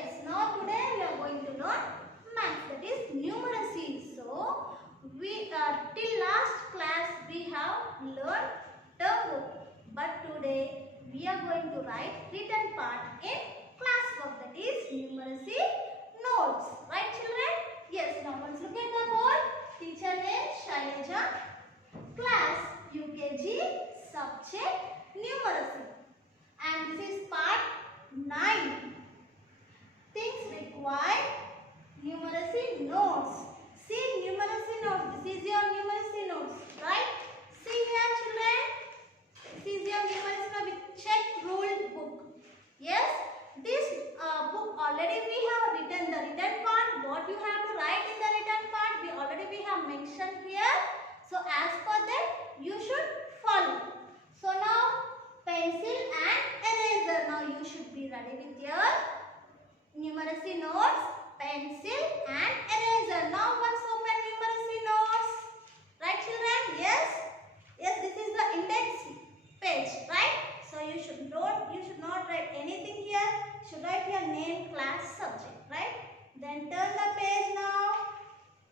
Yes, now today we are going to learn maths, that is numeracy. So, we till last class we have learned term book, but today we are going to write written part in class work, that is numeracy notes. Right, children? Yes, now let's look at the board. Teacher name Shailaja, class UKG, subject numeracy, and this is part 9. Things required numeracy notes. See numeracy notes. This is your numeracy notes, right? See here, children. This is your numeracy note with check ruled book. Yes, this book already we have written the written part. What you have to write in the written part, we have mentioned here. So as per that, you should follow. So now pencil and eraser. Now you should be ready with your numeracy notes, pencil and eraser. Now let's open numeracy notes. Right, children? Yes? Yes, this is the index page, right? So you should not write anything here. You should write your name, class, subject, right? Then turn the page now.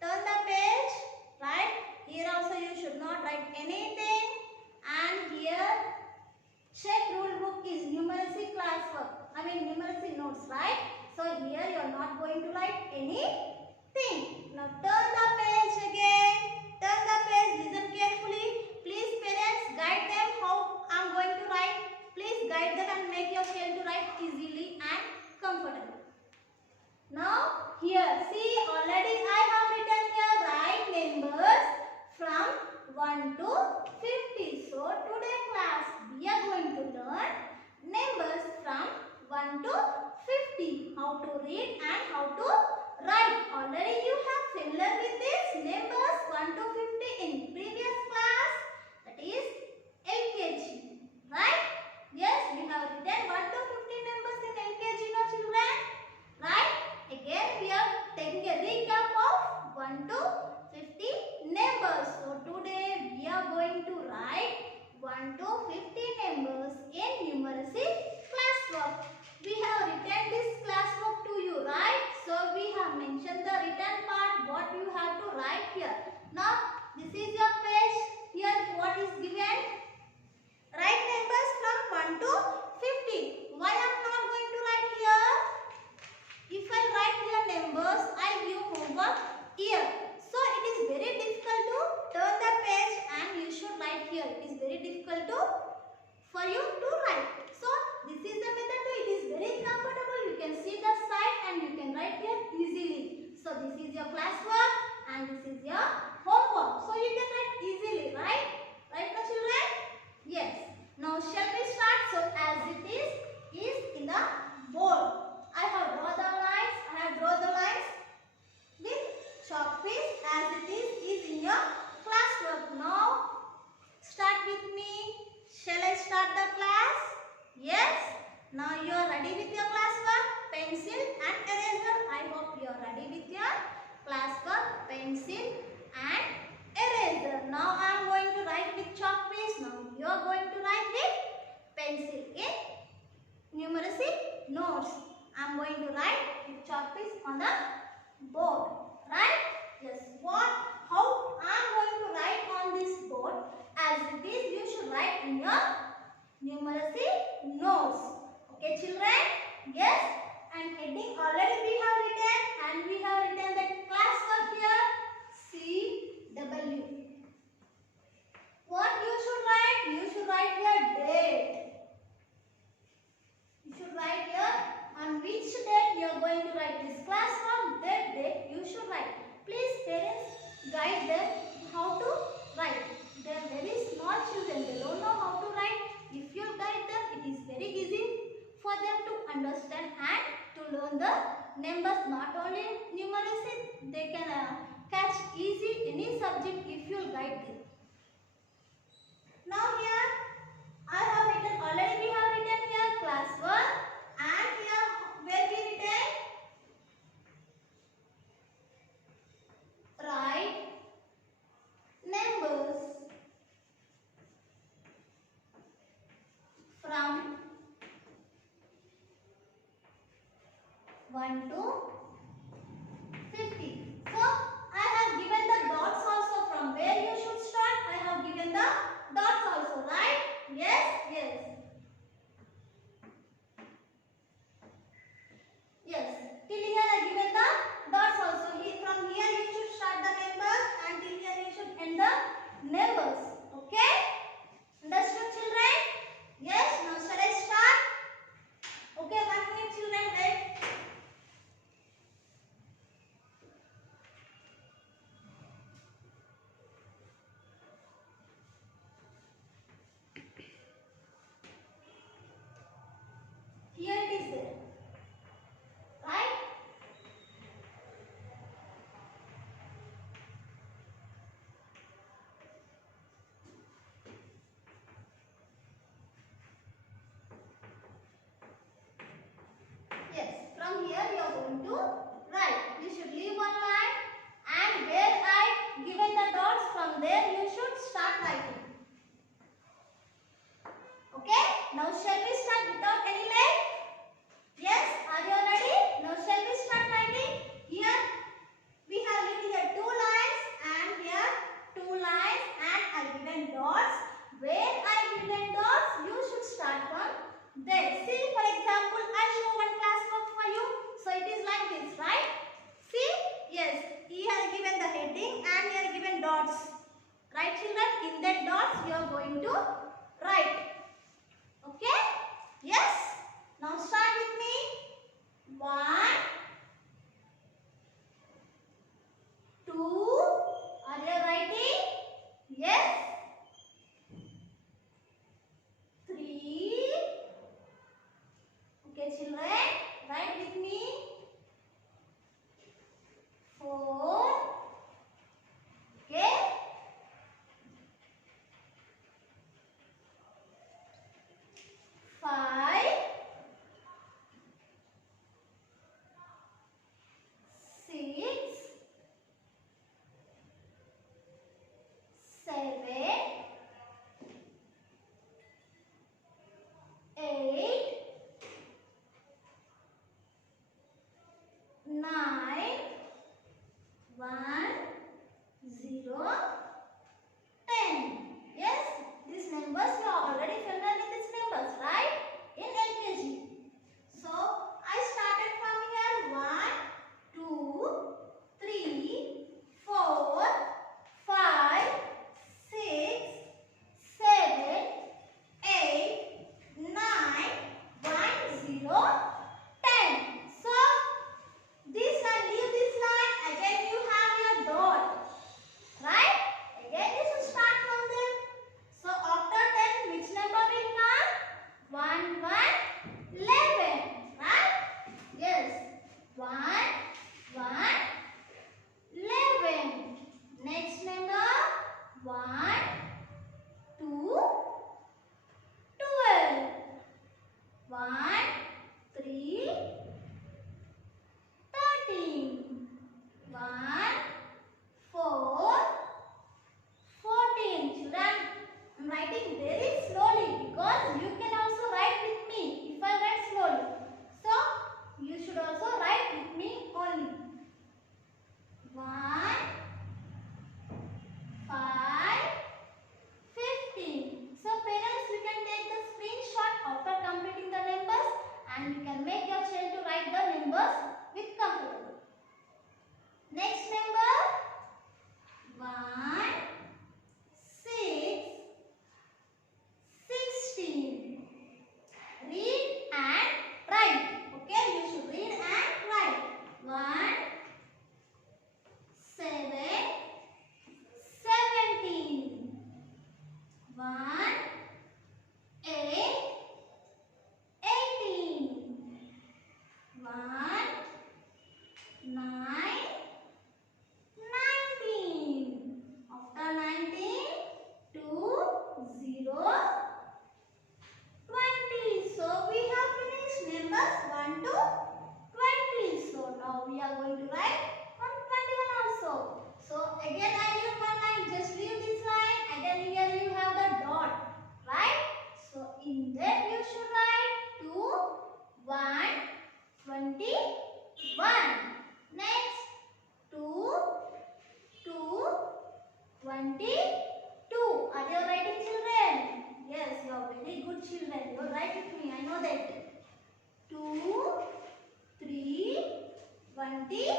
Turn the page, right? Here also you should not write anything. And here check rule book is numeracy class work. Numeracy notes, right? So here you are not going to write anything. Now turn the page again. Turn the page. Listen carefully. Please parents guide them how I am going to write. Please guide them and make your child to write easily and comfortable. Now here see, already I have written here write numbers from 1 to 50. So today class we are going to learn numbers from 1 to 50. How to read and how to write. Already you have familiar with this numbers 1 to 50 in previous class, that is LKG. Right? Yes, we have written 1 to 50 numbers in LKG, no children? Right? Again we are taking a recap of 1 to 50 numbers. So today we are going to write 1 to 50 numbers in numeracy classwork. We have written this classwork to you, right? So we have mentioned the written part, what you have to write here. Now this is your page. Here what is given? Write numbers from 1 to 50. Why I am not going to write here? If I write here numbers, I give homework here. So it is very difficult to turn the page and you should write here. It is very difficult for you to write. So this is the method too. It is very comfortable. You can see the side and you can write here easily. So this is your classwork and this is your homework. So you can write easily, right? Right, my children? Yes. Now shall we start? So as it is in the board. I have drawn the lines. With chalk piece as it is in your classwork. Now start with me. Shall I start the class? Yes. Now you are ready with your classwork, pencil and eraser. I hope you are ready with your classwork, pencil and eraser. Now I am going to write with chalk piece. Now you are going to write with pencil in numeracy notes. I am going to write with chalk piece on the board. Right? Yes. How I am going to write on this board? As it is, you should write in your numeracy notes. Okay, children? Yes. And heading already we have written, and we have written the classwork here. CW. What you should write? You should write here date. You should write here on which date you are going to write this classwork. That date you should write. Please parents guide them how to write. They are very small children. They don't know how to write. If you guide them, it is very easy for them to understand and to learn the numbers. Not only numeracy, they can catch easy any subject if you guide them. Now here I have written, already we have written here classwork, and here where we written write numbers from 1 to 50. So I have given the dots also. From where you should start, I have given the dots also, right? Yes, yes. Yes, till here I given the dots also. From here you should start the numbers and till here you should end the numbers. Okay? Understood, children? Yes, now shall I start? Okay, 1 minute, children, wait. Here it is there. Right? Yes, from here you are going to write. You should leave one line and where I given the dots, from there you should start writing. Okay? Now shall we start without any leg? Yes, are you ready? Now shall we start writing? Here we have written here 2 lines and here 2 lines and I given dots. Where I given dots, you should start from there. See, for example, I show one classwork for you. So it is like this, right? See? Yes, here given the heading and here given dots. Right, children? In that dots you are going to write. Okay? Yes? Now start with me. 1, 2. Are you writing? Yes. 3. Okay, children, write with me. 4. Okay. 5. 6. 7. 8. 9. 1, 0, 10. Yes, these numbers you are already familiar with these numbers, right? In LKG. So I started from here 1, 2, 3, 4, 5, 6, 7, 8, 9, 1, 0, 10. So this line, leave this line. Again you have your dot. Right? Again you should start from there. So after 10, which number will come? 1, 1, 11. Right? Yes. 1, 1, 11. Next number 1, 2, 12. 1, 3, 13. 1, 4, 14. Children, I am writing very slowly because you can also write with me if I write slowly. So, you should also write with me only. 1, 5, 15. So, parents, you can take the screenshot after completing the numbers and you can make your child to write the numbers with comfortable. Next number 1, 6, 16. Read and write. Okay, you should read and write. 1, 7, 17. 1, 8, 18. 1, 9, 19. After 19, 2, 0, 20. So we have finished numbers 1 to 20. So now we are going to write on 21 also. So again I leave one line. Just leave this line. Again here you have the dot. Right? So in that you should write 2, 1, 20, 1. Next, 2, 2, 22. Are you writing, children? Yes, you are very good children. You are right with me. I know that. 2, 3, 23.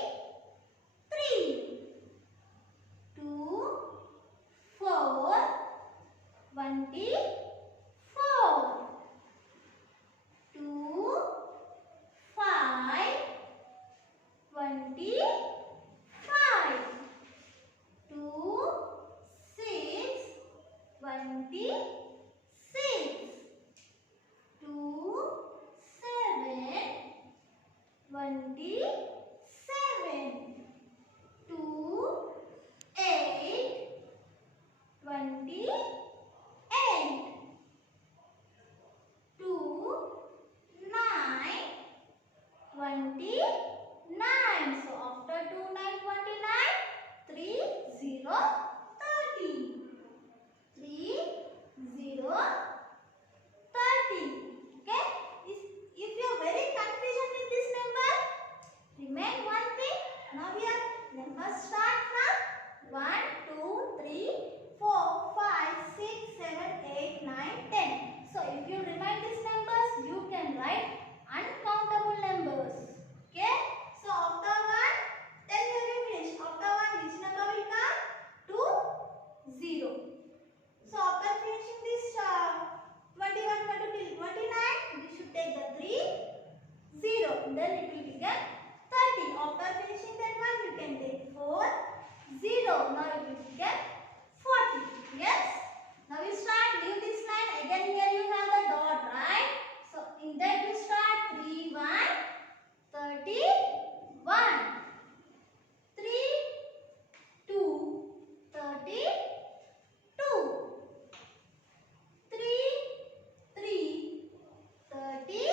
2, 4, 24. 2, 5, 25. 2, 6, 26. 2, 7, 27. 2, 8, 28. 2, 9, 29. So after 2, 9, 29, 3, 0, 30. 3, 0, 30. Okay? If you are very confused with this number, remain one thing. Now here, let us start from 1, 2, 3, 4, 5, 6, 7, 8, 9, 10. So if you remind these numbers, you can write uncountable numbers. Okay? So after 1, 10 will be finished. After 1, which number will come? 2, 0. So after finishing this 21, 22, 29, we should take the 3, 0. Then it will become 30. After finishing that one, you can take 4, 0. Now it will become 40. Yes? Now we start. Leave this line. Again here you have the dot, right? So in that we start 3, 1, 31. 3, 2, 32. 3, 3, 33.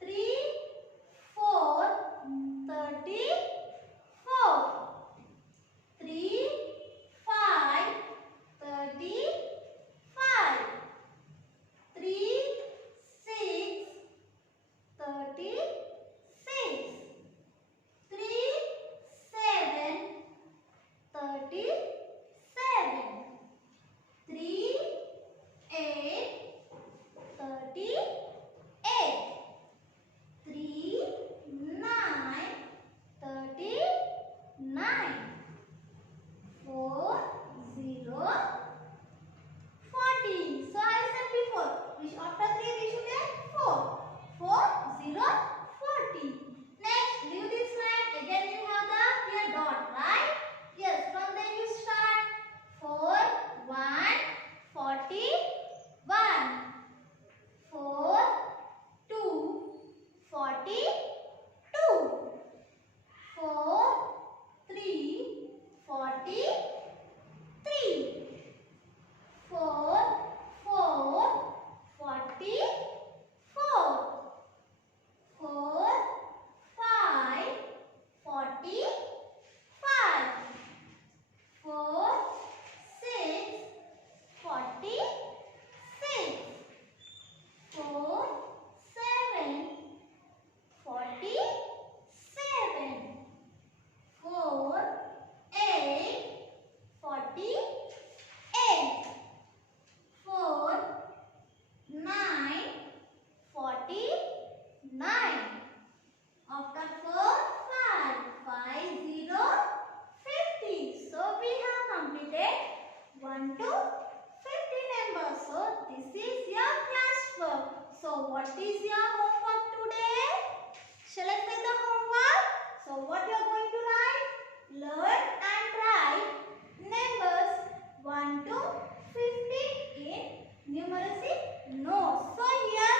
3, 4, 34. 3, 5, 35. 3, 6, 36. 3, 7, 37. 3, 8, 38. 3, 9, 39. 4, 0, 40. So I said before, which after 3 we should take 4. 4, 0, 40. Next, leave this line. Again you have the here dot, right? Yes, from there you start. 4, 1, 41. 4, 2, 42. 4, 3, 43. 4, 4, 44. 4, 5, 45. 4, 6, 46. 4, 7, 47. 4, 8, 48. 4, 9, 49. After 4, 5, 5, 0, 50. So we have completed 1 to 50 numbers. So this is your classwork. So what is your homework today? Shall I say the homework? So what you are going to write? Learn and write numbers 1 to 50 in numeracy notes. So here,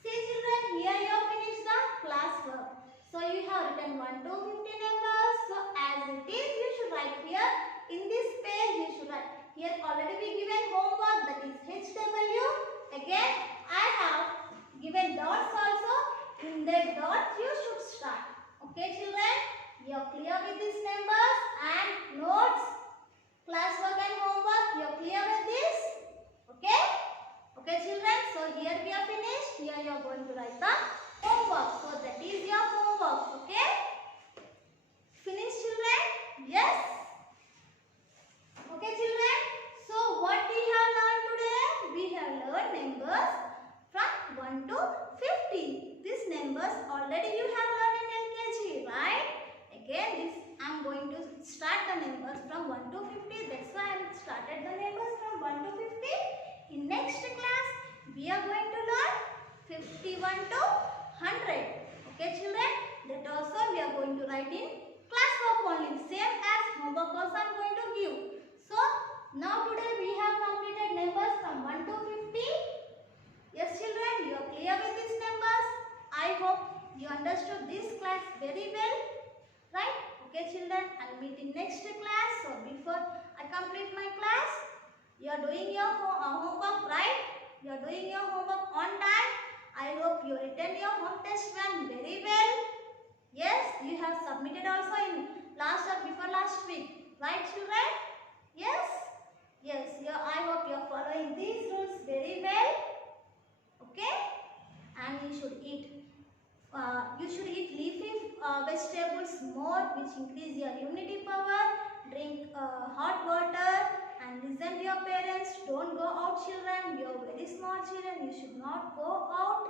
see children, here you have finished the classwork. So you have written 1 to 50 numbers. So as it is, you should write here in this page. You should write here already we given homework, that is HW. Again, I have given dots also. In that dots you should start. Okay children, you are clear with these numbers and notes, classwork and homework. You are clear with this? Okay? Okay children, so here we are finished. Here you are going to write the homework. So that is your homework. Okay? Finish, children? Yes? Okay, children? So what we have learned today? We have learned numbers from 1 to 50. These numbers already you have learned in LKG, right? Again, this I am going to start the numbers from 1 to 50. That's why I started the numbers from 1 to 50. In next class, we are going to learn 51 to 100. Okay, children? That also we are going to write in classwork only. Same as homework also I am going to give. So, now today we have completed numbers from 1 to 50. Yes, children, you are clear with these numbers. I hope you understood this class very well. Right? Okay, children, I'll meet in next class. So, before I complete my class, you are doing your homework, right? You are doing your homework on time. I hope you written your home test one very well. Yes, you have submitted also in last or before last week. Right, children? Yes? Yes, I hope you are following these rules very well. Okay? And you should eat leafy vegetables more, which increase your immunity power. Drink hot water and listen to your parents. Don't go out, children. You are very small children. You should not go out.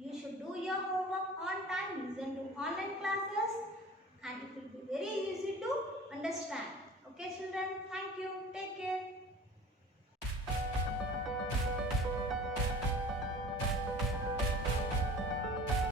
You should do your homework on time. Listen to online classes, and it will be very easy to understand. Okay, children. Thank